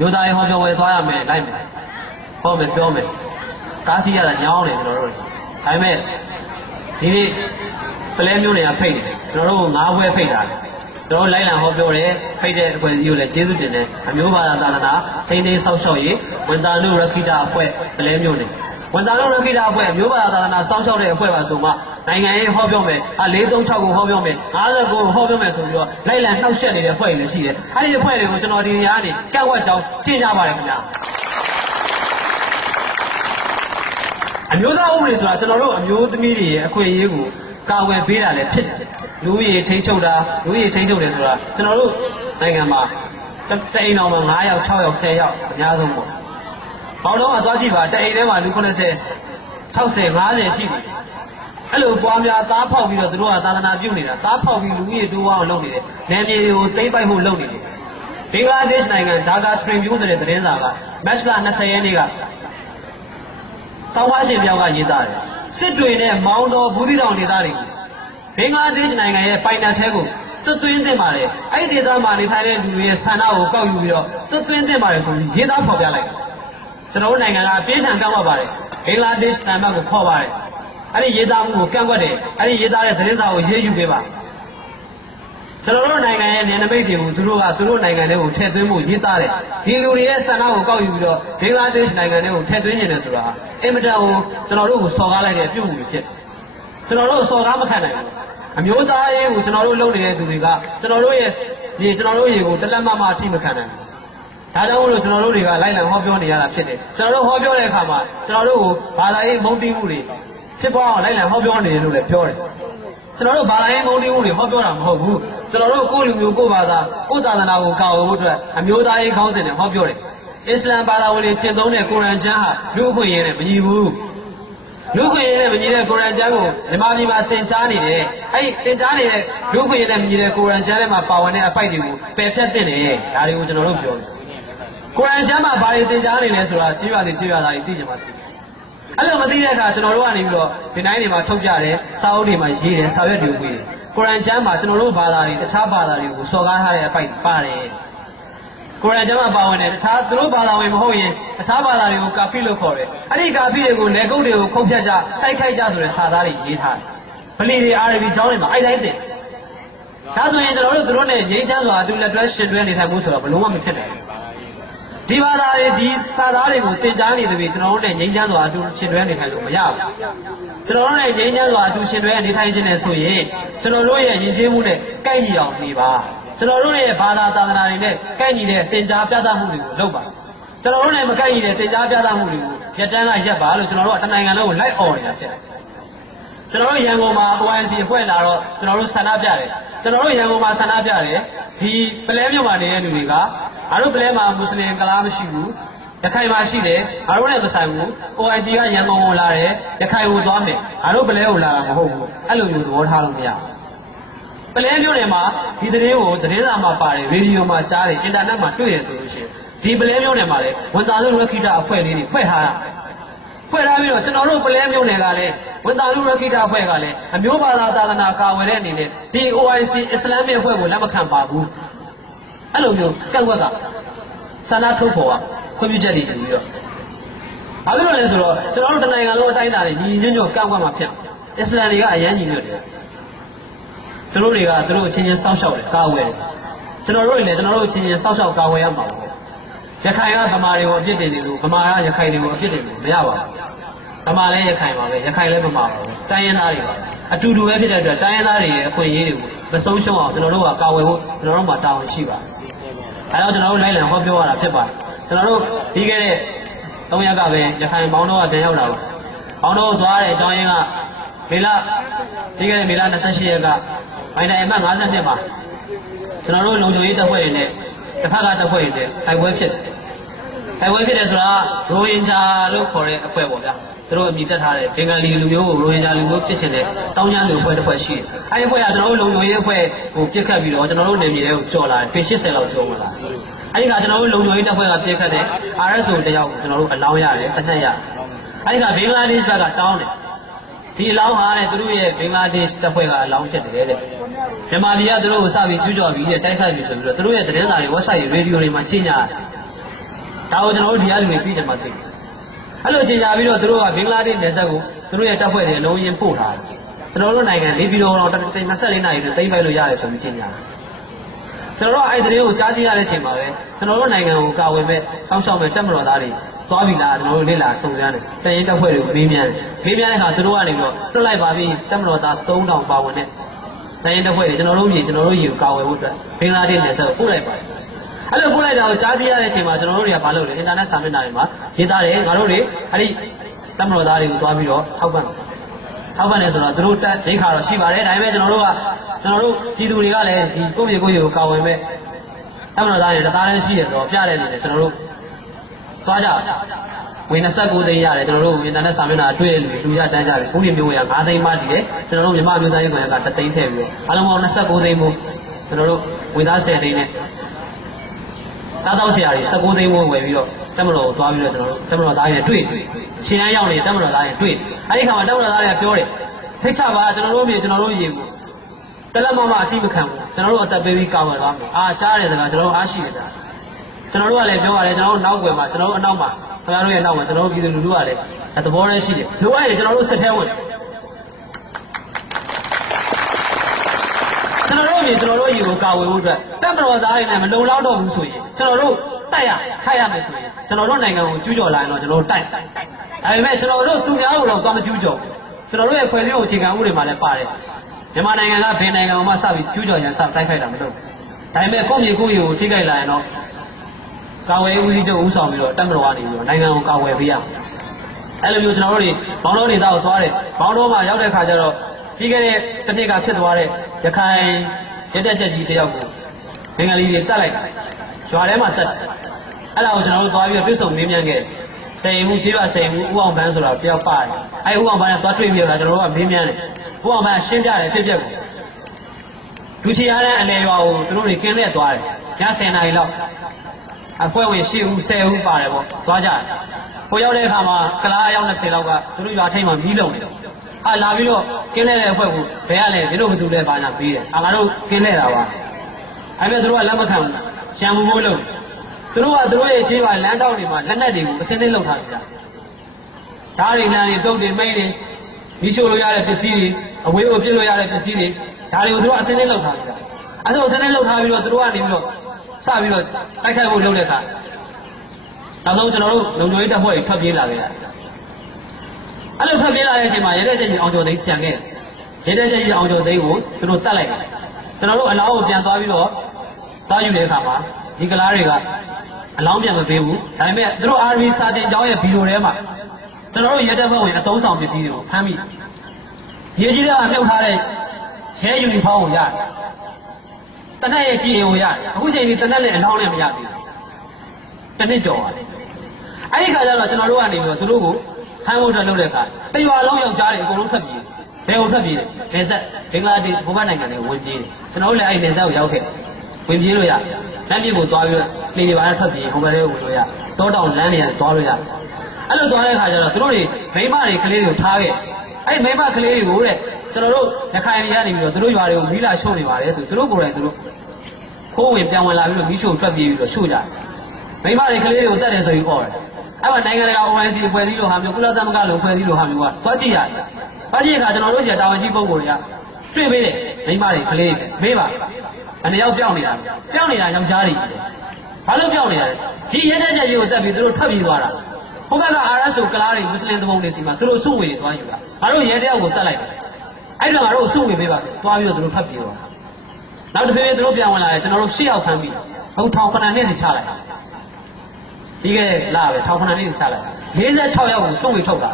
မျိုးသားရေးဟောပြောပွဲသွားရမယ်လိုက်မယ်ဟောမယ်ပြောမယ်ကားစီးရတာညောင်းတယ်ကျွန်တော်တို့ဒါပေမဲ့ဒီနေ့ပလဲမျိုးတွေကဖိတ်တယ်ကျွန်တော်တို့9ဘွဲဖိတ်တာကျွန်တော်လိုက်လံဟောပြောတယ်ဖိတ်တဲ့အဖွဲ့အစည်းကိုလည်းကျေးဇူးတင်တယ်အမျိုးဘာသာသာသနာထိန်းသိမ်းဆောက်ရှောက်ရေးဝန်တာနုရခိတအဖွဲ့ပလဲမျိုးတွေဝန်တာနုရခိတအဖွဲ့အမျိုးဘာသာသာသနာဆောက်ရှောက်တဲ့အဖွဲ့ပါဆိုမှနိုင်ငံရေးဟောပြောမယ်436ကိုဟောပြောမယ်59ကိုဟောပြောမယ်ဆိုပြီးတော့လိုက်လံနှောက်ယှက်နေတဲ့အဖွဲ့တွေလည်းရှိတယ်အဲ့ဒီအဖွဲ့တွေကိုကျွန်တော်ဒီနေရာကနေကန့်ကွက်ကြောင်းကြေညာပါတယ်ခင်ဗျာအမျိုးသားဥပဒေဆိုတာကျွန်တော်တို့အမျိုးသမီးတွေရဲ့အခွင့်အရေးကိုကာဝယ်ပေးတာလည်းဖြစ်တယ်လူကြီးထိန်းချုပ်တာလူကြီးထိန်းချုပ်တယ်ဆိုတာကျွန်တော်တို့နိုင်ငံမှာတအိမ်တော်မှာ9ယောက်6ယောက်10ယောက်အများဆုံးပေါ့ဘောင်းတော့အသွားကြည့်ပါတအိမ်ထဲမှာလူ90 60 50ရှိတယ်အဲ့လိုပွားများသားဖောက်ပြီးတော့သူတို့ကသာသနာပြုနေတာသားဖောက်ပြီးလူကြီးတိုးအောင်လုပ်နေတယ်နယ်မြေကိုသိမ်းပိုက်ဖို့လုပ်နေတယ်ဘင်္ဂလားဒေ့ရှ်နိုင်ငံဒါကာထရင်ဗျူးဆိုတဲ့သတင်းစာကမတ်လ20ရက်နေ့ကစောင်းပါရှင်ပြောင်းကရေးသားတယ်စစ်တွေနဲ့မောင်းတော်ဘူးသီးတောင်ဒေသတွေဘင်္ဂလားဒေ့ရှ်နိုင်ငံရဲ့ပိုင်နက်ထဲကိုသွတ်သွင်းသင့်ပါတယ်အဲ့ဒီဒေသမှာနေထိုင်တဲ့လူတွေရဲ့ဆန္ဒကိုကောက်ယူပြီးတော့သွတ်သွင်းသင့်ပါတယ်ဆိုပြီးရေးသားဖော်ပြလိုက်တယ်ကျွန်တော်တို့နိုင်ငံကပြင်းထန်ပြောင်းသွားပါတယ်ဘင်္ဂလားဒေ့ရှ်နိုင်ငံကိုခေါ်ပါတယ်အဲ့ဒီရေးသားမှုကိုကန့်ကွက်တယ်အဲ့ဒီရေးသားတဲ့သတင်းစာကိုရေးယူပေးပါကျွန်တော်တို့နိုင်ငံရဲ့နယ်နိမိတ်တွေကိုသူတို့နိုင်ငံတွေကိုထည့်သွင်းဖို့ရေးသားတယ်ဒီလူတွေရဲ့ဆန္ဒကိုကောက်ယူပြီးတော့ဘင်္ဂလားဒေ့ရှ်နိုင်ငံတွေကိုထည့်သွင်းနေတယ်ဆိုတာအင်မတန်ကိုကျွန်တော်တို့ကိုစော်ကားလိုက်တဲ့အပြုအမူတွေဖြစ်ကျွန်တော်တို့စော်ကားမခံနိုင်ဘူးအမျိုးသားရေးကိုကျွန်တော်တို့လုပ်နေတဲ့သူတွေကကျွန်တော်တို့ရဲ့ရေကိုတလက်မမအထိမခံနိုင်ဘူးဒါကြောင့်မို့လို့ကျွန်တော်တို့တွေကလိုက်လံဟောပြောနေရတာဖြစ်တယ်ကျွန်တော်တို့ဟောပြောတဲ့အခါမှာကျွန်တော်တို့ကိုဘာသာရေးမုန်းတီးမှုတွေဖြစ်ပေါ်အောင်လိုက်လံဟောပြောနေတယ်လို့လည်းပြောတယ်ကျွန်တော်တို့ဘာသာရေးမုန်းတီးမှုတွေဟောပြောတာမဟုတ်ဘူးကျွန်တော်တို့ကိုယ့်လူမျိုးကိုယ့်ဘာသာကိုယ့်သာသနာကိုကာဝယ်ဖို့အတွက်အမျိုးသားရေးခေါင်းစဉ်နဲ့ဟောပြောတယ်အစ္စလမ်ဘာသာဝင်တွေကျင့်သုံးတဲ့ကုရ်အာန်ကျမ်းဟာလူအခွင့်အရေးနဲ့မညီဘူးလူခွင့်ရတဲ့မကြီးတဲ့ကုရ်အာန်ကျမ်းကိုမြန်မာပြည်မှာသင်ကြားနေတယ်အဲ့ဒီသင်ကြားနေတဲ့လူခွင့်ရတဲ့မကြီးတဲ့ကုရ်အာန်ကျမ်းထဲမှာပါဝင်တဲ့အပိုက်တွေကိုပယ်ဖြတ်သင့်တယ်ဒါတွေကိုကျွန်တော်တို့ပြောတယ်ကုရ်အာန်ကျမ်းမှာဘာတွေသင်ကြားနေလဲဆိုတာကြည့်ရသားတွေသိကြမှာသိအဲ့လိုမသိတဲ့အခါကျွန်တော်တို့ကနေပြီးတော့ဒီတိုင်းတွေမှာထုတ်ပြတယ်စာအုပ်တွေမှာရေးတယ်စာရွက်တွေကိုပေးတယ်ကုရ်အာန်ကျမ်းမှာကျွန်တော်တို့ဘာသာတွေတခြားဘာသာတွေကိုစော်ကားထားတဲ့အပိုက်ပါတယ်ကိုရန်ကျမ်းမှာပါဝင်တယ်တခြားသူတို့ဘာသာဝင်မဟုတ်ရင်တခြားဘာသာတွေကိုကာဖီလို့ခေါ်တယ်အဲ့ဒီကာဖီတွေကိုလက်ကုပ်တွေကိုခုတ်ဖြတ်ကြတိုက်ခိုက်ကြဆိုတဲ့စာသားတွေရေးထားတယ်ဗလီတွေအာရဗီကျောင်းတွေမှာအဲ့တိုင်းသင်ဒါဆိုရင်ကျွန်တော်တို့သူတို့နဲ့ငြိမ်းချမ်းစွာအတူလက်တွဲရှင်တွဲနေထိုင်မှုဆိုတော့ဘလုံးဝမဖြစ်နိုင်ဘူးဒီဘာသာတွေဒီစာသားတွေကိုသင်ကြားနေသည်ကျွန်တော်တို့နဲ့ငြိမ်းချမ်းစွာအတူရှင်တွဲနေထိုင်လို့မရဘူးကျွန်တော်တို့နဲ့ငြိမ်းချမ်းစွာအတူရှင်တွဲနေထိုင်ခြင်းနဲ့ဆိုရင်ကျွန်တော်တို့ရဲ့ယဉ်ကျေးမှုနဲ့ကိုက်ညီအောင်နေပါကျွန်တော်တို့ရဲ့ဘာသာသာသနာတွေနဲ့ကိုက်ညီတဲ့သင်ကြားပြသမှုတွေကိုလုပ်ပါကျွန်တော်တို့နဲ့မကိုက်ညီတဲ့သင်ကြားပြသမှုတွေကိုရက်တန်းကရက်ပါလို့ကျွန်တော်တို့ကတနိုင်ငံလုံးကိုလိုက်អော်နေတာဖြစ်တယ်ကျွန်တော်တို့ရန်ကုန်မှာ OIC အဖွဲ့လာတော့ကျွန်တော်တို့ဆန္ဒပြတယ်ကျွန်တော်တို့ရန်ကုန်မှာဆန္ဒပြတယ်ဒီပလဲမြို့မှာနေတဲ့လူတွေကအားတို့ပလဲမှာမွတ်စလင်ကလားမရှိဘူးရခိုင်မှာရှိတယ်အားတို့နဲ့မဆိုင်ဘူး OIC ကရန်ကုန်ကိုလာတယ်ရခိုင်ကိုသွားမယ်အားတို့ပလဲကိုလာတာမဟုတ်ဘူးအဲ့လိုမျိုးသဘောထားလို့မရဘူးပလဲမျိုးတွေမှာဒီသတင်းကိုသတင်းစာမှာပါတယ်ရေဒီယိုမှာကြားတယ်အင်တာနက်မှာတွေ့ရဆိုလို့ရှိရင်ဒီပလဲမျိုးတွေမှာလည်းဝန်သားစုရခိတအဖွဲ့လေးတွေဖွဲ့ထားတာဖွဲ့ထားပြီးတော့ကျွန်တော်တို့ပလဲမျိုးတွေကလည်းဝန်သားစုရခိတအဖွဲ့ကလည်းအမျိုးဘာသာသာသနာကာဝယ်တဲ့အနေနဲ့ဒီ OIC အစ္စလာမ်အဖွဲ့ကိုလက်မခံပါဘူးအဲ့လိုမျိုးကန့်ကွက်ကဆန္ဒထုတ်ဖော်ကခွင့်ပြုချက်တွေယူပြီးတော့ဘာလို့လဲဆိုတော့ကျွန်တော်တို့တနိုင်ငံလုံးအတိုင်းအတာတွေညီညွတ်ညွတ်ကန့်ကွက်မှာဖြစ်အစ္စလာမ်တွေကအရန်ညီညွတ်တယ်သူတို့တွေကသူတို့အချင်းချင်းစောင့်ရှောက်တယ်ကာဝယ်တယ်ကျွန်တော်တို့တွေလည်းကျွန်တော်တို့အချင်းချင်းစောင့်ရှောက်ကာဝယ်ရမှာပေါ့ရခိုင်ကဗမာတွေကိုအပြစ်တင်တယ်လို့ဗမာကရခိုင်တွေကိုအပြစ်တင်တယ်မရပါဘူးဗမာလည်းရခိုင်ပါပဲရခိုင်လည်းဗမာပါပဲတိုင်းရင်းသားတွေပါအတူတူပဲဖြစ်တဲ့အတွက်တိုင်းရင်းသားတွေရဲ့အခွင့်အရေးတွေကိုမဆုံးရှုံးအောင်ကျွန်တော်တို့ကကာဝယ်ဖို့ကျွန်တော်တို့မှာတာဝန်ရှိပါတယ်အဲတော့ကျွန်တော်တို့လိုက်လံဟောပြောရတာဖြစ်ပါတယ်ကျွန်တော်တို့ပြီးခဲ့တဲ့3ရက်ကပဲရခိုင်ပေါင်းတော့တန်ရောက်လာပါပေါင်းတော့သွားတဲ့အကြောင်းရင်းကပြီးခဲ့တဲ့မေလ28ရက်ကမိုင်းတိုင်အမှတ်52မှာကျွန်တော်တို့လုံခြုံရေးတပ်ဖွဲ့တွေနဲ့တစ်ဖက်ကတပ်ဖွဲ့တွေနဲ့တိုက်ပွဲဖြစ်တယ်။တိုက်ပွဲဖြစ်တယ်ဆိုတာရိုဟင်ဂျာလို့ခေါ်တဲ့အဖွဲ့ပေါ့ဗျာ။သူတို့အမည်တက်ထားတဲ့ဘင်္ဂလီလူမျိုးကိုရိုဟင်ဂျာလူမျိုးဖြစ်ခြင်းနဲ့တောင်းကျမ်းလူအဖွဲ့တစ်ဖွဲ့ရှိတယ်။အဲဒီအဖွဲ့ကကျွန်တော်တို့လုံခြုံရေးအဖွဲ့ကိုပြစ်ခတ်ပြီးတော့ကျွန်တော်တို့နယ်မြေတွေကိုကျော်လာတယ်။ပေ80လောက်ကျော်လာတယ်။အဲဒီကကျွန်တော်တို့လုံခြုံရေးတပ်ဖွဲ့ကပြစ်ခတ်တဲ့ RSO တယောက်ကိုကျွန်တော်တို့အလောင်းရတယ်တစ်နှစ်ရတယ်။အဲဒီကဘင်္ဂလားဒေ့ရှ်ဘက်ကတောင်းတယ်ဒီအလောင်းဟာတဲ့သူတို့ရဲ့ဘင်္ဂလားဒေ့ရှ်တပ်ဖွဲ့ကအလောင်းဖြစ်တယ်တဲ့မြန်မာပြည်ကသူတို့ကိုစပြီးကျူးကျော်ပြီးတဲ့တိုက်ခိုက်ပြီးဆိုပြီးတော့သူတို့ရဲ့သတင်းစာတွေ website ရေဒီယိုတွေမှာချိန်ညာ ဒါကိုကျွန်တော်တို့ဒီအလူတွေပြီးတယ်မှာသိအဲ့လိုချိန်ကြပြီးတော့သူတို့ကဘင်္ဂလားဒေ့ရှ်နယ်စပ်ကိုသူတို့ရဲ့တပ်ဖွဲ့တွေအလုံးရင်းပို့ထားတယ်ကျွန်တော်တို့နိုင်ငံနေပြည်တော်တော့24နာရီနဲ့သိမ်းပိုက်လို့ရတယ်ဆိုပြီးချိန်ကြတယ်ကျွန်တော်တို့အဲ့ဒီတွေကိုကြားသိရတဲ့အချိန်မှာပဲကျွန်တော်တို့နိုင်ငံကိုကာဝယ်မဲ့စောင့်ရှောက်မဲ့တပ်မတော်သားတွေသွားပြီလားကျွန်တော်တို့လေ့လာစုံစမ်းတယ်တရင်တပ်ဖွဲ့တွေကိုမေးမြန်းတဲ့အခါသူတို့ကနေပြီးတော့တွတ်လိုက်ပါပြီတပ်မတော်သား3000ပါဝင်တဲ့တရင်တပ်ဖွဲ့တွေကျွန်တော်တို့ရေကိုကာဝယ်ဖို့အတွက်ဘင်္ဂလားဒေ့ရှ်နယ်စပ်ကိုပို့လိုက်ပါတယ်အဲ့လိုပို့လိုက်တာကိုကြားသိရတဲ့အချိန်မှာကျွန်တော်တို့တွေကဘာလုပ်လဲအင်တာနက်စာမျက်နှာတွေမှာရေးသားတယ်ငါတို့တွေအဲ့ဒီတပ်မတော်သားတွေကိုသွားပြီးတော့ထောက်ပံ့တယ်ဆိုတော့သူတို့တက်ဒိခါတော့ရှိပါတယ်ဒါပေမဲ့ကျွန်တော်တို့ပြည်သူတွေကလည်းဒီကိုယ့်မြေကိုကာဝယ်မဲ့တပ်မတော်သားတွေတသားတည်းရှိရဆိုတော့ပြတဲ့နေနဲ့ကျွန်တော်တို့သွားကြဝင်29သိန်းရတယ်ကျွန်တော်တို့အင်တာနက်စာမျက်နှာတွေ့ရလူရတန်းကြတယ်ကိုယ့်မြေက9သိန်းမှတည်တယ်ကျွန်တော်တို့မြန်မာမျိုးသားရေးကွန်ရက်က3သိန်းထည့်ပြီးတော့အားလုံးပေါင်း29သိန်းမို့ကျွန်တော်တို့ဝင်သား10သိန်းနဲ့စားတော့ဆရာတွေ19သိန်းမို့ဝယ်ပြီးတော့တက်မတော်ကိုသွားပြီးတော့ကျွန်တော်တို့တက်မတော်သားတွေတွေ့ရှင်းတန်းရောက်နေတက်မတော်သားတွေတွေ့အဲ့ဒီခါမှာတက်မတော်သားတွေကပြောတယ်စိတ်ချပါကျွန်တော်တို့ရေကိုတလက်မမအထိမခံဘူးကျွန်တော်တို့အသက်ပေးပြီးကောင်းပါသွားမယ်အားကြားတယ်စကားကျွန်တော်တို့အားရှိတယ်ကျွန်တော်တို့ကလည်းပြောရတယ်ကျွန်တော်တို့နောက်ွယ်မှာကျွန်တော်တို့အနောက်မှာခင်ဗျားတို့ရဲ့နောက်မှာကျွန်တော်တို့ပြည်သူလူထုကလည်းသဘောတည်းရှိတယ်လိုအပ်ရင်ကျွန်တော်တို့စစ်ထဲဝင်ကျွန်တော်တို့ရေကိုကာဝယ်ဖို့အတွက်တက်မတော်သားတွေနဲ့မလုံလောက်တော့ဘူးဆိုရင်ကျွန်တော်တို့တိုက်ရခိုက်ရမယ်ဆိုရင်ကျွန်တော်တို့နိုင်ငံကိုကျူးကျော်လာရင်တော့ကျွန်တော်တို့တိုက်ဒါပေမဲ့ကျွန်တော်တို့သူများကိုတော့မကျူးကျော်ကျွန်တော်တို့ရဲ့ဖွဲ့စည်းပုံအခြေခံဥပဒေမှာလည်းပါတယ်မြန်မာနိုင်ငံကဘယ်နိုင်ငံမှစပြီးကျူးကျော်ရန်စတိုက်ခိုက်တာမလုပ်ဘူးဒါပေမဲ့ကိုယ့်ကိုထိခိုက်လာရင်တော့ကာဝယ်ဦးစီးချုပ်ဦးဆောင်ပြီးတော့တက်မတော်ကနေပြီးတော့နိုင်ငံကိုကာဝယ်ပေးရအဲ့လိုမျိုးကျွန်တော်တို့တွေဘောင်းတော်ဒေသကိုသွားတယ်ဘောင်းတော်မှာရောက်တဲ့ခါကျတော့ပြီးခဲ့တဲ့တစ်နှစ်ကဖြစ်သွားတဲ့ရခိုင်ရဲတပ်ချက်ကြီးတယောက်ကိုဘင်္ဂလီတွေတတ်လိုက်ရွာထဲမှာတက်အဲ့ဒါကိုကျွန်တော်တို့သွားပြီးတော့ပြစ်ဆုံမေးမြန်းခဲ့ဆယ်ရင်မှုရှိပါဆယ်ရင်မှုဦးအောင်ပန်းဆိုတာတယောက်ပါတယ်အဲ့ဦးအောင်ပန်းကသွားတွေ့ပြီးတော့ကျွန်တော်တို့ကမေးမြန်းတယ်ဦးအောင်ပန်းရှင်းပြတယ်ဖြစ်ပျက်ကိုလူချီရတဲ့အလဲရွာကိုသူတို့တွေကင်းလက်သွားတယ်ည10နာရီလောက်အဖွဲ့ဝင်10ဦး10ဦးပါတယ်ပေါ့သွားကြတယ်ကိုရောက်တဲ့အခါမှာကလားအယောက်20လောက်ကသူတို့ရွာထိပ်မှာမီးလုံးနေတယ်လာပြီးတော့ကင်းလဲတဲ့အဖွဲ့ကိုဘယ်ရလဲဒီလိုမသူလဲပါညာပြီးတယ်ငါတို့ကင်းလဲတာပါအဲ့မဲ့သူတို့ကလက်မခံဘူးရှမ်းမိုးလုံးသူတို့ရဲ့ခြေပါလမ်းတောက်တွေမှာလက်နက်တွေကိုအစင်းသိမ်းလောက်ထားကြဓာတ်တွေညာတွေတုတ်တွေမိတ်တွေမီးရှို့လို့ရတဲ့ပစ္စည်းတွေအဝေးကိုပြစ်လို့ရတဲ့ပစ္စည်းတွေဒါတွေကိုသူတို့အစင်းသိမ်းလောက်ထားကြအဲ့ဒါကိုအစင်းသိမ်းလောက်ထားပြီးတော့သူတို့ကနေပြီးတော့စပြီးတော့တိုက်ခိုက်ဖို့လုပ်တဲ့အခါနောက်ဆုံးကျွန်တော်တို့လုံခြုံရေးတပ်ဖွဲ့တွေထွက်ပြေးလာခဲ့ရတယ်အဲ့လိုထွက်ပြေးလာတဲ့အချိန်မှာရဲတဲ့ချက်ကြီးအောင်ကျော်သိန်းကြံခဲ့တယ်ရဲတဲ့ချက်ကြီးအောင်ကျော်သိန်းကိုသူတို့တတ်လိုက်တယ်ကျွန်တော်တို့အလောင်းကိုပြန်သွားပြီးတော့သွားယူတဲ့အခါမှာဒီကလားတွေကအလောင်းပြန်မပေးဘူးဒါပေမဲ့သူတို့ RV စာတင်ကျောင်းရဲ့ဗီဒီယိုထဲမှာကျွန်တော်တို့ရဲတပ်ဖွဲ့ဝင်အသုံးဆောင်ပစ္စည်းတွေကိုဖမ်းမိရေကြီးတဲ့ကမြုပ်ထားတဲ့ရဲယူနီဖောင်းကိုရတယ်တနက်ရဲ့ကြည်ရင်ကိုရတယ်အခုချိန်ဒီတနက်နဲ့အလောင်းနဲ့မရသေးဘူးတစ်နှစ်ကျော်ပါတယ်အဲ့ဒီခါကျတော့ကျွန်တော်တို့ကနေပြီးတော့သူတို့ကိုဖမ်းဖို့အတွက်လုပ်တဲ့အခါတရွာလုံးယောက်ျားတွေအကုန်လုံးထွက်ပြေးဘယ်ကိုထွက်ပြေးလဲနယ်စပ်ဘင်္ဂလားဒေ့ရှ်ဘုရားနိုင်ငံတွေဝင်ပြေးတယ်ကျွန်တော်တို့လည်းအဲ့နယ်စပ်ကိုရောက်ခဲ့ဝင်ပြေးလို့ရလက်မြေကိုသွားပြီးတော့နေနေပါနဲ့ထွက်ပြေးဟိုဘက်လေးကိုဝင်လို့ရတောတောင်လမ်းတွေသွားလို့ရအဲ့လိုသွားတဲ့အခါကျတော့သူတို့တွေမိမတွေကလေးတွေကိုထားခဲ့အဲ့မိမကလေးတွေကိုတဲ့ကျွန်တော်တို့ရခိုင်တွေကနေပြီးတော့သူတို့ရွာတွေကိုမီးလာရှို့နေပါတယ်ဆိုသူတို့ကိုယ်တိုင်သူတို့ခိုးဝင်ပြန်ဝင်လာပြီးတော့မီးရှို့ထွက်ပြေးပြီးတော့ရှို့ကြမိမတွေကလေးတွေကိုတတ်တယ်ဆိုပြီးဟောတယ်အဲ့မှာနိုင်ငံတကာ OIC အဖွဲ့အစည်းလိုဟာမျိုးကုလသမဂ္ဂလိုအဖွဲ့အစည်းလိုဟာမျိုးကသွားကြည့်ရတယ်။သွားကြည့်တဲ့အခါကျွန်တော်တို့ကြီးတာဝန်ရှိပုဂ္ဂိုလ်တွေကတွေ့ပေးတယ်မိမတွေကလေးတွေမေးပါအနေရောက်ပြောင်းနေတာယောက်ျားတွေဘာလို့ပြောင်းနေတာလဲဒီရဲတဲ့ချက်ကြီးကိုတက်ပြီးသူတို့ထွက်ပြေးသွားတာဟိုဘက်က RSO ကလားတွေမွတ်စလင်သမုံတွေစီမှာသူတို့စုဝေးသွားယူတာငါတို့ရဲတဲ့ယောက်ကိုတက်လိုက်တယ်အဲ့တော့ငါတို့စုဝေးပေးပါဆိုသွားပြီးတော့သူတို့ထွက်ပြေးသွားနောက်တစ်ပြေးသူတို့ပြန်ဝင်လာတယ်ကျွန်တော်တို့10ယောက်ဖမ်းပြီးဟုတ်ထောင်ခဏနဲ့စီချလိုက်ပြီးခဲ့လာပဲထောင်ခဏနဲ့စီချလိုက်46ယောက်ကိုစုဝေးထုတ်တ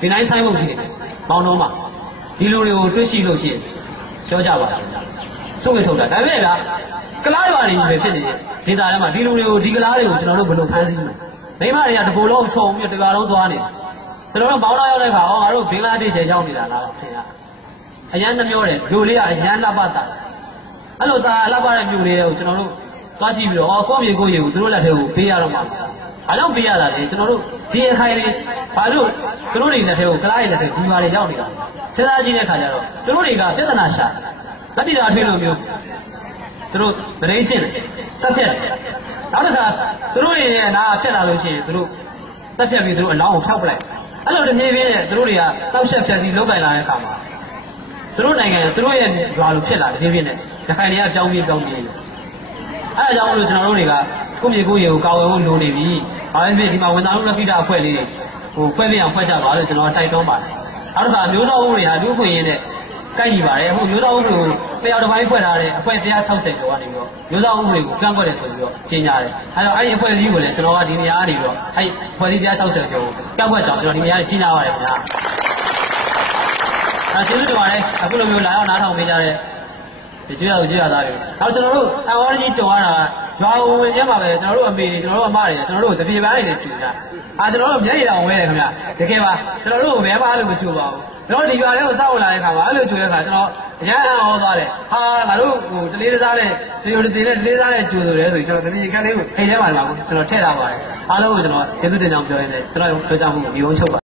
ာဒီတိုင်းဆိုင်ဖို့ဖြစ်တယ်မောင်တော်မှာဒီလူတွေကိုတွေ့ရှိလို့ရှိရင်ပြောကြပါစုဝေးထုတ်တာဒါပေမဲ့ဗျာကလားရွာတွေပဲဖြစ်နေတယ်ဒေတာထဲမှာဒီလူတွေကိုဒီကလားတွေကိုကျွန်တော်တို့ဘယ်လိုဖမ်းဆီးမလဲမိမတွေကတကူလုံးခြုံပြီးတကားလုံးသွားနေကျွန်တော်တို့မောင်းတော့ရောက်တဲ့ခါငါတို့ဘင်္ဂလားဒေ့ရှ်ရောက်နေတာလားခင်ဗျာအရန်နှမျောတယ်လူလေးကအရန်လှပတာအဲ့လိုသာလှပတဲ့မြို့လေးတွေကိုကျွန်တော်တို့သွားကြည့်ပြီးတော့ကိုယ့်မြေကိုယ့်ရေကိုသူတို့လက်ထဲကိုပေးရတော့မှာဘာလို့ပေးရတာလဲကျွန်တော်တို့ဒီအခိုင်လေးဘာလို့သူတို့တွေလက်ထဲကိုကလားရဲ့လက်ထဲဒီပါတွေရောက်နေတာစဉ်းစားကြည့်တဲ့ခါကျတော့သူတို့တွေကပြဿနာရှာလက်တိတာထွေးလိုမျိုးသူတို့တရင်ချင်းတက်ဖြတ် နောက်တစ်ခါသူတို့ရဲ့နာဖြစ်လာလို့ရှိရင်သူတို့တက်ဖြတ်ပြီးသူတို့အလောင်းကိုဖျောက်ပလိုက်အဲ့လိုတပြေးပြေးနဲ့သူတို့တွေကတောက်ချက်ဖြတ်စီလုတ်ကင်လာတဲ့အခါမှာသူတို့နိုင်ငံသူတို့ရဲ့ရွာလိုဖြစ်လာတပြေးပြေးနဲ့ရခိုင်တွေကပြောင်းပြေးအဲ့ဒါကြောင့်မလို့ကျွန်တော်တို့တွေကကိုမြေကိုရေကိုကာဝယ်ဖို့လိုနေပြီဘာပဲဖြစ်ဒီမှာဝန်သားမှုလက်ခိတအဖွဲ့လေးဟိုဖွဲ့ပြအောင်ဖွဲ့ကြပါလို့ကျွန်တော်တိုက်တွန်းပါတယ်နောက်တစ်ခါမျိုးစောမှုတွေဟာလူ့အခွင့်အရေးနဲ့ကိုက်ညီပါတယ်အခုမျိုးစောမှုတွေကိုတယောက်တစ်ပိုင်းဖွဲ့ထားတဲ့အဖွဲ့160ကျော်ကနေပြီးတော့မျိုးစောမှုတွေကိုကန့်ကွက်တယ်ဆိုပြီးတော့ကြေညာတယ်အဲ့တော့အဲ့ဒီအဖွဲ့အစည်းကိုလည်းကျွန်တော်ကဒီနေရာကနေပြီးတော့အဲ့အဖွဲ့အစည်း160ကျော်ကိုကန့်ကွက်ကြောင်းကျွန်တော်ဒီနေရာကနေကြေညာပါတယ်ခင်ဗျာကျေးဇူးတင်ပါတယ်အခုလိုမျိုးလာရောက်နားထောင်ပေးကြတဲ့ဒီကျွေးရသားတွေနောက်ကျွန်တော်တို့အဝါကြီးကြုံရတာရွာဝင်ရမှာပဲကျွန်တော်တို့အမေတွေကျွန်တော်တို့အမတွေကျွန်တော်တို့တပြေပန်းတွေနဲ့ကြည့်ကြကျွန်တော်တို့မျက်ရည်တော်ဝဲတယ်ခင်ဗျတကယ်ပါကျွန်တော်တို့ဘယ်မှလို့မချိုးပါဘူးကျွန်တော်ဒီရွာလေးကိုစောက်လာတဲ့ခါမှာအဲ့လိုကြိုတဲ့ခါကျွန်တော်အရန်အံ့ဩသွားတယ်ဟာငါတို့ဟိုတလေးစားတဲ့ဒီလိုတည်နဲ့တလေးစားတဲ့ကြိုဆိုတယ်ဆိုကျွန်တော်တပြေကလေးကိုအိမ်ထဲမှာလာကိုကျွန်တော်ထည့်ထားပါတယ်အားလုံးကိုကျွန်တော်ကျေးဇူးတင်ကြောင်းပြောရင်းနဲ့ကျွန်တော်ပြောကြမှုကိုဒီုံချုပ်ပါ